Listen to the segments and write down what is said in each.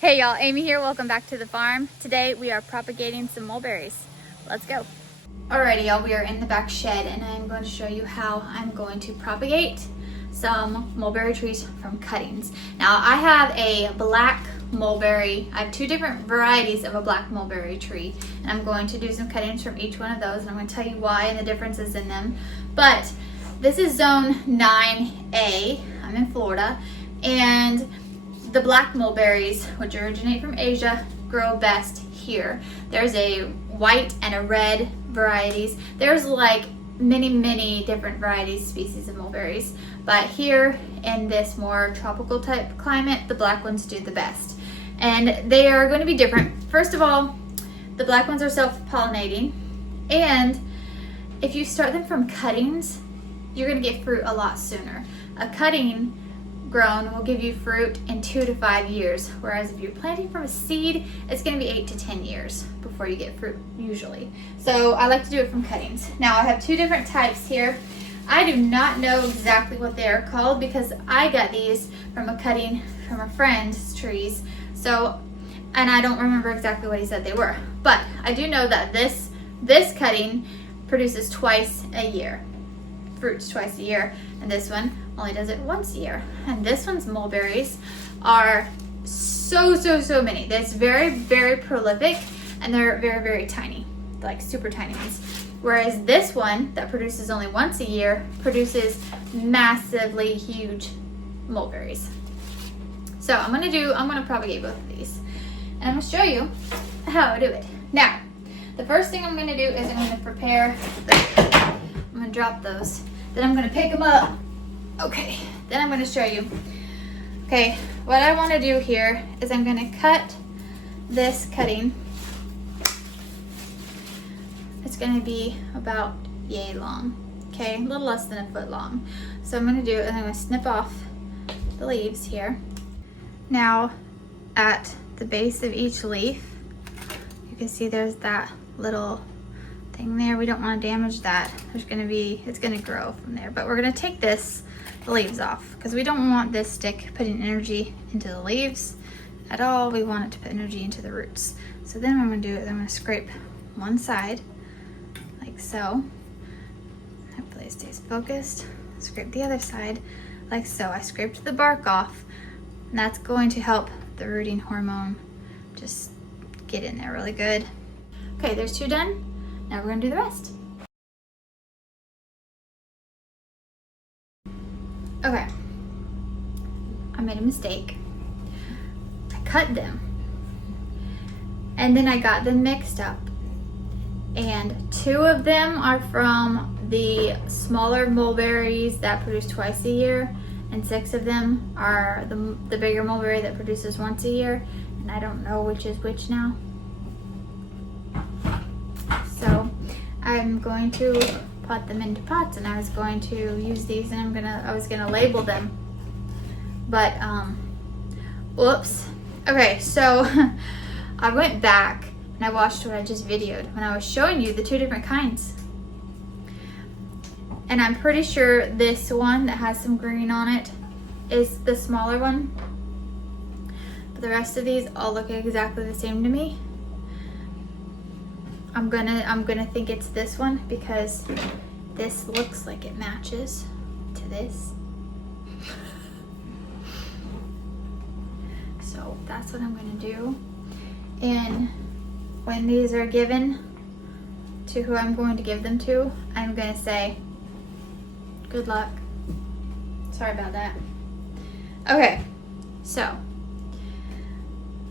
Hey y'all, Amy here. Welcome back to the farm. Today we are propagating some mulberries. Let's go. Alrighty y'all, we are in the back shed and I'm going to show you how I'm going to propagate some mulberry trees from cuttings. Now I have a black mulberry. I have two different varieties of a black mulberry tree and I'm going to do some cuttings from each one of those and I'm going to tell you why and the differences in them. But this is zone 9A. I'm in Florida, and the black mulberries, which originate from Asia, grow best here. There's a white and a red varieties. There's like many different varieties, species of mulberries. But here in this more tropical type climate, the black ones do the best. And they are going to be different. First of all, the black ones are self-pollinating. And if you start them from cuttings, you're going to get fruit a lot sooner. A cutting grown will give you fruit in 2 to 5 years, whereas if you're planting from a seed, it's going to be 8 to 10 years before you get fruit usually. So I like to do it from cuttings. Now I have two different types here. I do not know exactly what they are called because I got these from a cutting from a friend's trees. And I don't remember exactly what he said they were, but I do know that this cutting produces twice a year. Fruits twice a year, and this one only does it once a year. And this one's mulberries are so many. That's very prolific, and they're very tiny, like super tiny ones. Whereas this one that produces only once a year produces massively huge mulberries. So I'm gonna propagate both of these, and I'm gonna show you how I do it. Now, the first thing I'm gonna do is I'm gonna prepare I'm gonna drop those. Then I'm gonna pick them up. Okay, then I'm gonna show you. Okay, what I wanna do here is I'm gonna cut this cutting. It's gonna be about yay long, okay? A little less than a foot long. So I'm gonna do it and I'm gonna snip off the leaves here. Now, at the base of each leaf, you can see there's that little thing there. We don't want to damage that. It's gonna grow from there, but we're gonna take the leaves off because we don't want this stick putting energy into the leaves at all. We want it to put energy into the roots. So then what I'm gonna do is I'm gonna scrape one side like so. Hopefully it stays focused. Scrape the other side like so. I scraped the bark off, and that's going to help the rooting hormone just get in there really good. Okay, there's two done. Now we're gonna do the rest. Okay, I made a mistake. I cut them, and then I got them mixed up. And 2 of them are from the smaller mulberries that produce twice a year, and 6 of them are the bigger mulberry that produces once a year. And I don't know which is which now. So I'm going to pot them into pots, and I was going to use these, and I was gonna label them, but whoops. Okay, so I went back and I watched what I just videoed when I was showing you the 2 different kinds, and I'm pretty sure this one that has some green on it is the smaller one, but the rest of these all look exactly the same to me. I'm gonna think it's this one because this looks like it matches to this. So that's what I'm gonna do. And when these are given to who I'm going to give them to, I'm gonna say, good luck. Sorry about that. Okay, so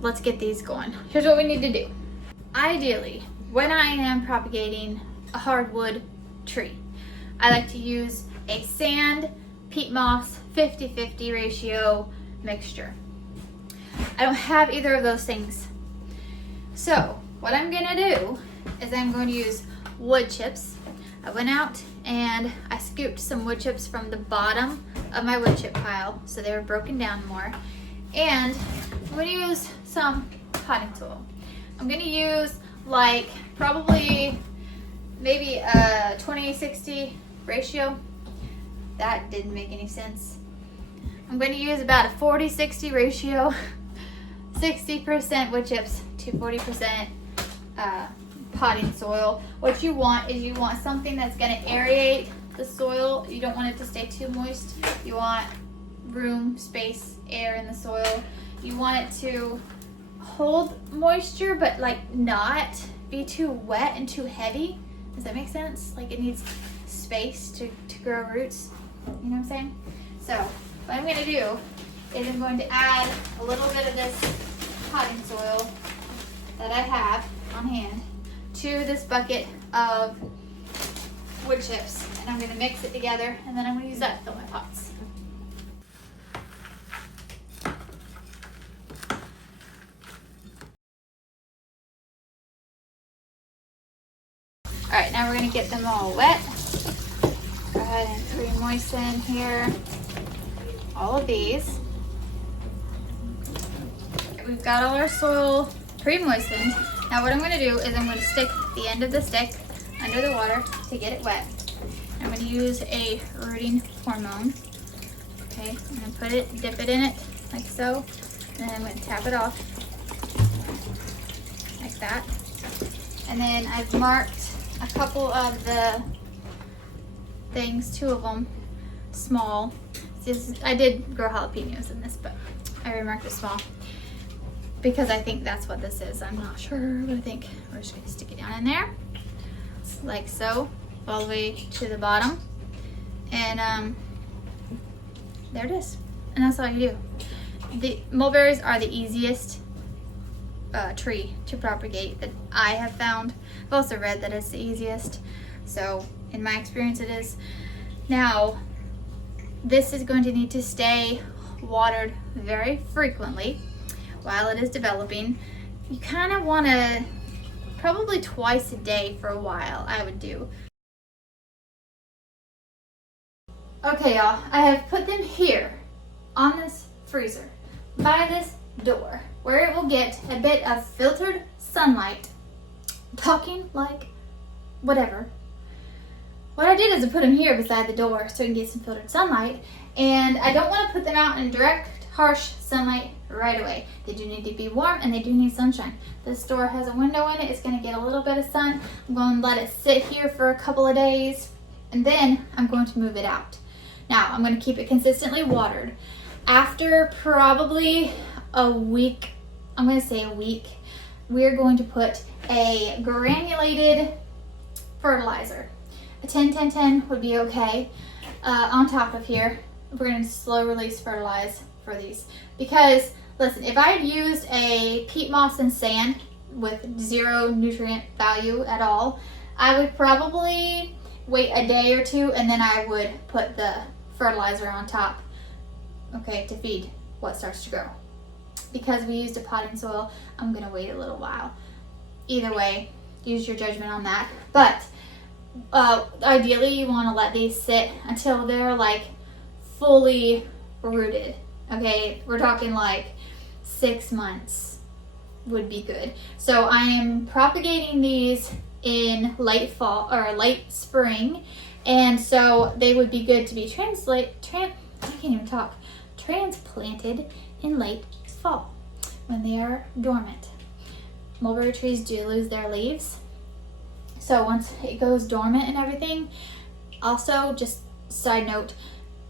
let's get these going. Here's what we need to do. Ideally, when I am propagating a hardwood tree, I like to use a sand peat moss 50-50 ratio mixture. I don't have either of those things. So what I'm gonna do is I'm going to use wood chips. I went out and I scooped some wood chips from the bottom of my wood chip pile so they were broken down more. And I'm gonna use some potting soil. I'm gonna use like probably maybe a 20-60 ratio. That didn't make any sense. I'm going to use about a 40-60 ratio. 60% wood chips to 40% potting soil. What you want is you want something that's going to aerate the soil. You don't want it to stay too moist. You want room, space, air in the soil. You want it to hold moisture, but like not be too wet and too heavy. Does that make sense? Like it needs space to grow roots. You know what I'm saying? So what I'm going to do is I'm going to add a little bit of this potting soil that I have on hand to this bucket of wood chips, and I'm going to mix it together, and then I'm going to use that to fill my pots. Alright, now we're going to get them all wet. Go ahead and pre-moisten here all of these. We've got all our soil pre-moistened. Now what I'm going to do is I'm going to stick the end of the stick under the water to get it wet. I'm going to use a rooting hormone. Okay, I'm going to put it, dip it in it like so, and then I'm going to tap it off like that. And then I've marked a couple of the things, 2 of them small. I did grow jalapenos in this, but I remarked it small because I think that's what this is. I'm not sure, but I think we're just gonna stick it down in there, like so, all the way to the bottom. And there it is. And that's all you do. The mulberries are the easiest tree to propagate that I have found. I've also read that it's the easiest. So in my experience it is. Now, this is going to need to stay watered very frequently while it is developing. You kind of want to, probably twice a day for a while, I would do. Okay y'all, I have put them here on this freezer by this door where it will get a bit of filtered sunlight. I'm talking like whatever. What I did is I put them here beside the door so I can get some filtered sunlight, and I don't want to put them out in direct, harsh sunlight right away. They do need to be warm and they do need sunshine. This door has a window in it. It's going to get a little bit of sun. I'm going to let it sit here for a couple of days, and then I'm going to move it out. Now, I'm going to keep it consistently watered. After probably a week, I'm going to say a week, we're going to put a granulated fertilizer. A 10-10-10 would be okay. On top of here, we're going to slow release fertilize for these. Because, listen, if I had used a peat moss and sand with 0 nutrient value at all, I would probably wait a day or 2 and then I would put the fertilizer on top, okay, to feed what starts to grow. Because we used a potting soil, I'm going to wait a little while. Either way, use your judgment on that. But ideally you want to let these sit until they're like fully rooted. Okay, we're talking like 6 months would be good. So I am propagating these in late fall or late spring, and so they would be good to be transplanted in late fall when they are dormant. Mulberry trees do lose their leaves. So once it goes dormant and everything, also just side note,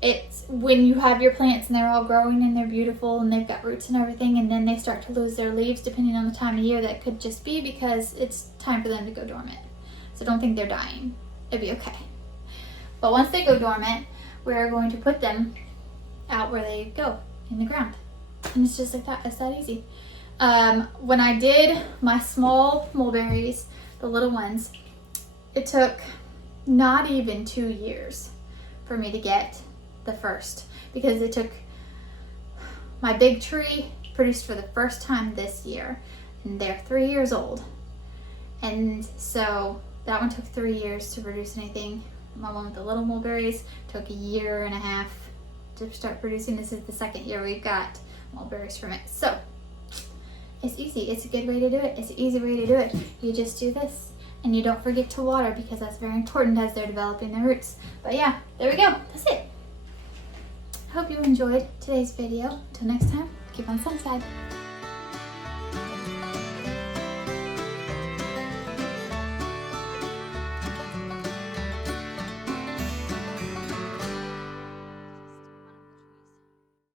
it's when you have your plants and they're all growing and they're beautiful and they've got roots and everything, and then they start to lose their leaves depending on the time of year, that could just be because it's time for them to go dormant. So don't think they're dying. It'll be okay. But once they go dormant, we're going to put them out where they go, in the ground. And it's just like that. It's that easy. When I did my small mulberries, the little ones, it took not even 2 years for me to get the first, because it took, my big tree produced for the first time this year, and they're 3 years old. And so that one took 3 years to produce anything. My one with the little mulberries took 1.5 years to start producing. This is the 2nd year we've got mulberries from it. So it's easy. It's a good way to do it. It's an easy way to do it. You just do this, and you don't forget to water, because that's very important as they're developing their roots. But yeah, there we go. That's it. I hope you enjoyed today's video. Until next time, keep on sunside.